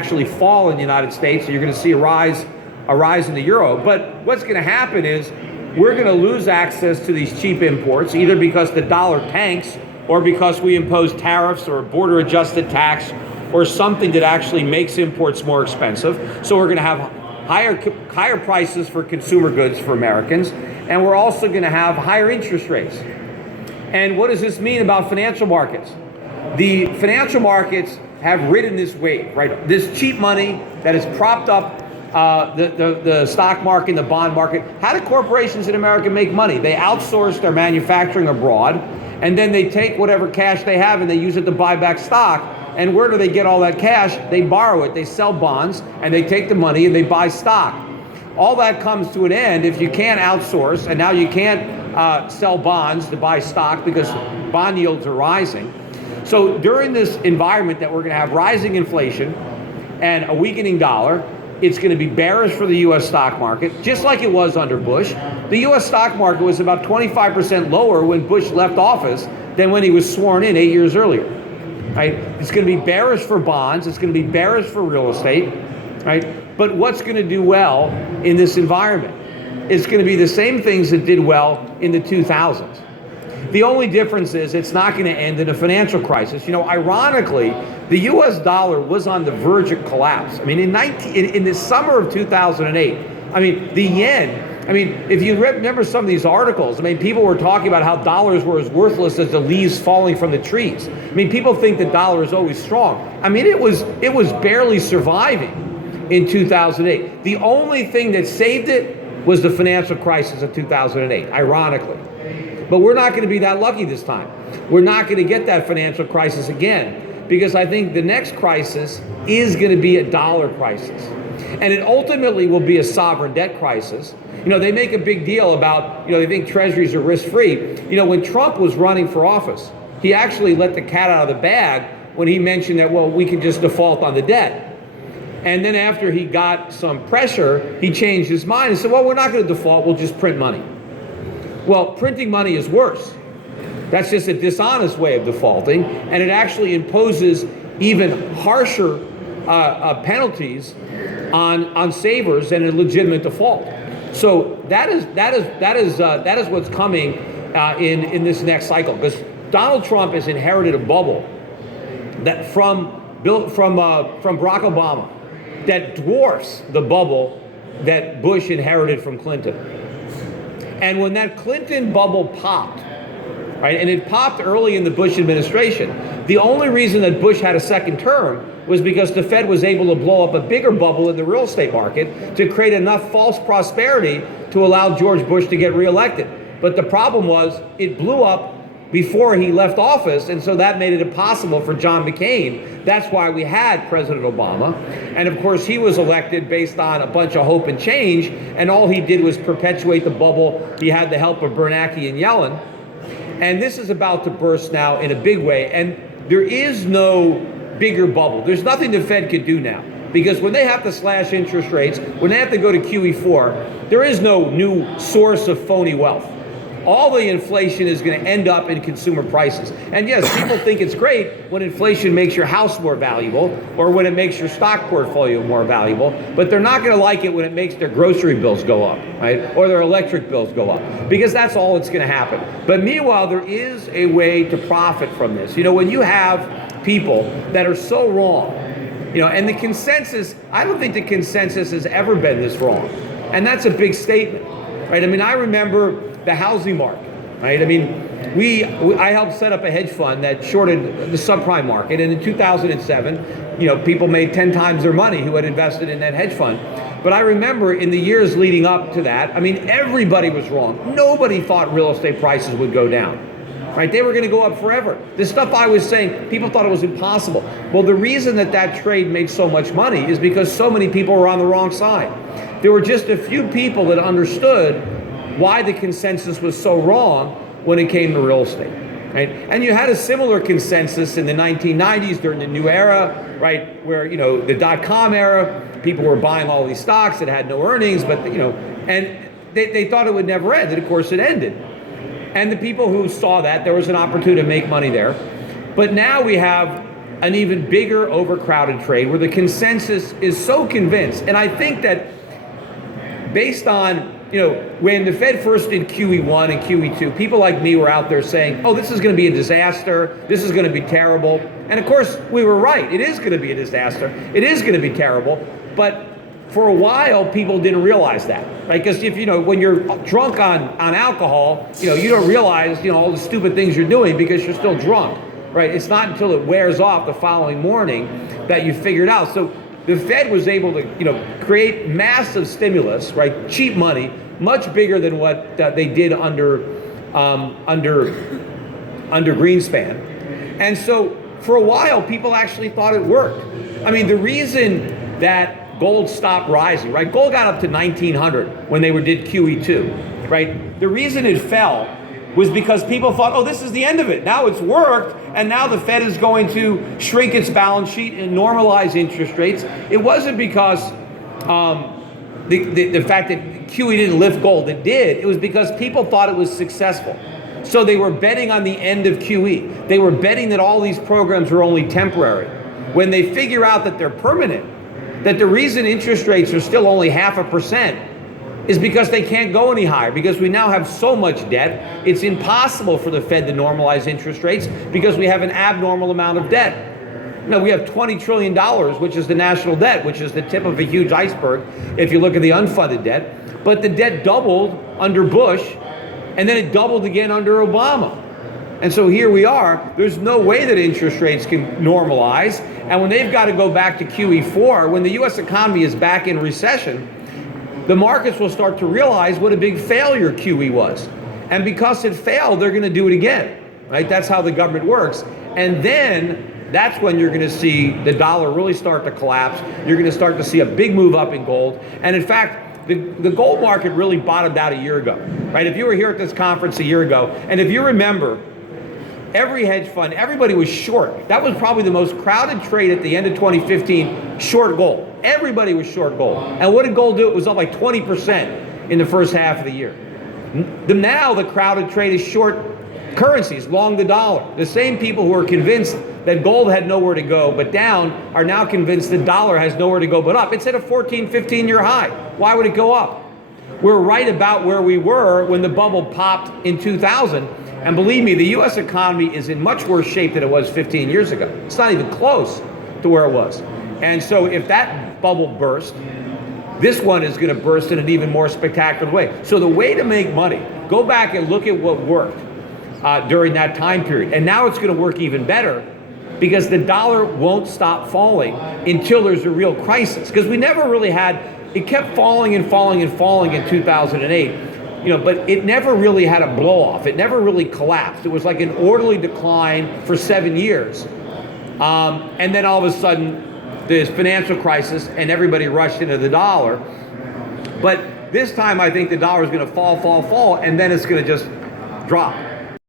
actually fall in the United States, so you're going to see a rise in the euro. But what's going to happen is we're going to lose access to these cheap imports, either because the dollar tanks or because we impose tariffs or a border adjusted tax or something that actually makes imports more expensive. So we're going to have higher prices for consumer goods for Americans, and we're also going to have higher interest rates. And what does this mean about financial markets? The financial markets have ridden this wave, right? This cheap money that has propped up the stock market and the bond market. How do corporations in America make money? They outsource their manufacturing abroad, and then they take whatever cash they have and they use it to buy back stock. And where do they get all that cash? They borrow it, they sell bonds, and they take the money and they buy stock. All that comes to an end if you can't outsource, and now you can't sell bonds to buy stock because bond yields are rising. So during this environment that we're going to have rising inflation and a weakening dollar, it's going to be bearish for the U.S. stock market, just like it was under Bush. The U.S. stock market was about 25% lower when Bush left office than when he was sworn in 8 years earlier. Right? It's going to be bearish for bonds. It's going to be bearish for real estate. Right? But what's going to do well in this environment? It's going to be the same things that did well in the 2000s. The only difference is it's not going to end in a financial crisis. You know, ironically, the U.S. dollar was on the verge of collapse. I mean, in the summer of 2008, I mean, the yen, I mean, if you remember some of these articles, I mean, people were talking about how dollars were as worthless as the leaves falling from the trees. I mean, people think the dollar is always strong. I mean, it was barely surviving in 2008. The only thing that saved it was the financial crisis of 2008, ironically. But we're not going to be that lucky this time. We're not going to get that financial crisis again, because I think the next crisis is going to be a dollar crisis. And it ultimately will be a sovereign debt crisis. You know, they make a big deal about, you know, they think treasuries are risk-free. You know, when Trump was running for office, he actually let the cat out of the bag when he mentioned that, well, we can just default on the debt. And then after he got some pressure, he changed his mind and said, well, we're not going to default, we'll just print money. Well, printing money is worse. That's just a dishonest way of defaulting, and it actually imposes even harsher penalties on savers than a legitimate default. So that is what's coming in this next cycle, because Donald Trump has inherited a bubble that from Barack Obama that dwarfs the bubble that Bush inherited from Clinton. And when that Clinton bubble popped, right, and it popped early in the Bush administration, the only reason that Bush had a second term was because the Fed was able to blow up a bigger bubble in the real estate market to create enough false prosperity to allow George Bush to get reelected. But the problem was it blew up before he left office, and so that made it impossible for John McCain. That's why we had President Obama. And of course, he was elected based on a bunch of hope and change, and all he did was perpetuate the bubble. He had the help of Bernanke and Yellen. And this is about to burst now in a big way, and there is no bigger bubble. There's nothing the Fed could do now, because when they have to slash interest rates, when they have to go to QE4, there is no new source of phony wealth. All the inflation is going to end up in consumer prices. And yes, people think it's great when inflation makes your house more valuable or when it makes your stock portfolio more valuable, but they're not going to like it when it makes their grocery bills go up, right? Or their electric bills go up, because that's all that's going to happen. But meanwhile, there is a way to profit from this. You know, when you have people that are so wrong, you know, and the consensus, I don't think the consensus has ever been this wrong. And that's a big statement, right? I mean, I remember the housing market, right? I mean, I helped set up a hedge fund that shorted the subprime market, and in 2007, you know, people made 10 times their money who had invested in that hedge fund. But I remember in the years leading up to that, I mean, everybody was wrong. Nobody thought real estate prices would go down, right? They were going to go up forever. The stuff I was saying, people thought it was impossible. Well, the reason that trade made so much money is because so many people were on the wrong side. There were just a few people that understood why the consensus was so wrong when it came to real estate, right? And you had a similar consensus in the 1990s during the new era, right? Where, you know, the dot-com era, people were buying all these stocks that had no earnings, but, you know, and they thought it would never end, and of course it ended. And the people who saw that, there was an opportunity to make money there. But now we have an even bigger overcrowded trade where the consensus is so convinced. And I think that based on, when the Fed first did QE1 and QE2, people like me were out there saying, oh, this is going to be a disaster. This is going to be terrible. And of course, we were right. It is going to be a disaster. It is going to be terrible. But for a while, people didn't realize that, right? Because when you're drunk on alcohol, you don't realize, all the stupid things you're doing because you're still drunk, right? It's not until it wears off the following morning that you figure it out. So the Fed was able to, create massive stimulus, right? Cheap money, much bigger than what they did under Greenspan. And so for a while, people actually thought it worked. I mean, the reason that gold stopped rising, right? Gold got up to 1900 when they did QE2, right? The reason it fell was because people thought, oh, this is the end of it. Now it's worked, and now the Fed is going to shrink its balance sheet and normalize interest rates. It wasn't because the fact that QE didn't lift gold. It did. It was because people thought it was successful. So they were betting on the end of QE. They were betting that all these programs were only temporary. When they figure out that they're permanent, that the reason interest rates are still only 0.5% is because they can't go any higher, because we now have so much debt. It's impossible for the Fed to normalize interest rates because we have an abnormal amount of debt. We have $20 trillion, which is the national debt, which is the tip of a huge iceberg if you look at the unfunded debt. But the debt doubled under Bush, and then it doubled again under Obama. And so here we are. There's no way that interest rates can normalize. And when they've got to go back to QE4, when the U.S. economy is back in recession, the markets will start to realize what a big failure QE was. And because it failed, they're going to do it again, right? That's how the government works. And then that's when you're going to see the dollar really start to collapse. You're going to start to see a big move up in gold. And in fact, the gold market really bottomed out a year ago, right? If you were here at this conference a year ago, and if you remember, every hedge fund, everybody was short. That was probably the most crowded trade at the end of 2015, short gold. Everybody was short gold. And what did gold do? It was up like 20% in the first half of the year. Now the crowded trade is short currencies, long the dollar. The same people who are convinced that gold had nowhere to go but down are now convinced the dollar has nowhere to go but up. It's at a 14, 15-year high. Why would it go up? We're right about where we were when the bubble popped in 2000. And believe me, the U.S. economy is in much worse shape than it was 15 years ago. It's not even close to where it was. And so if that bubble burst, this one is going to burst in an even more spectacular way. So the way to make money, go back and look at what worked during that time period. And now it's going to work even better because the dollar won't stop falling until there's a real crisis. Because we never really had, it kept falling and falling and falling in 2008. But it never really had a blow off. It never really collapsed. It was like an orderly decline for 7 years. And then all of a sudden, there's financial crisis and everybody rushed into the dollar. But this time I think the dollar is going to fall, and then it's going to just drop.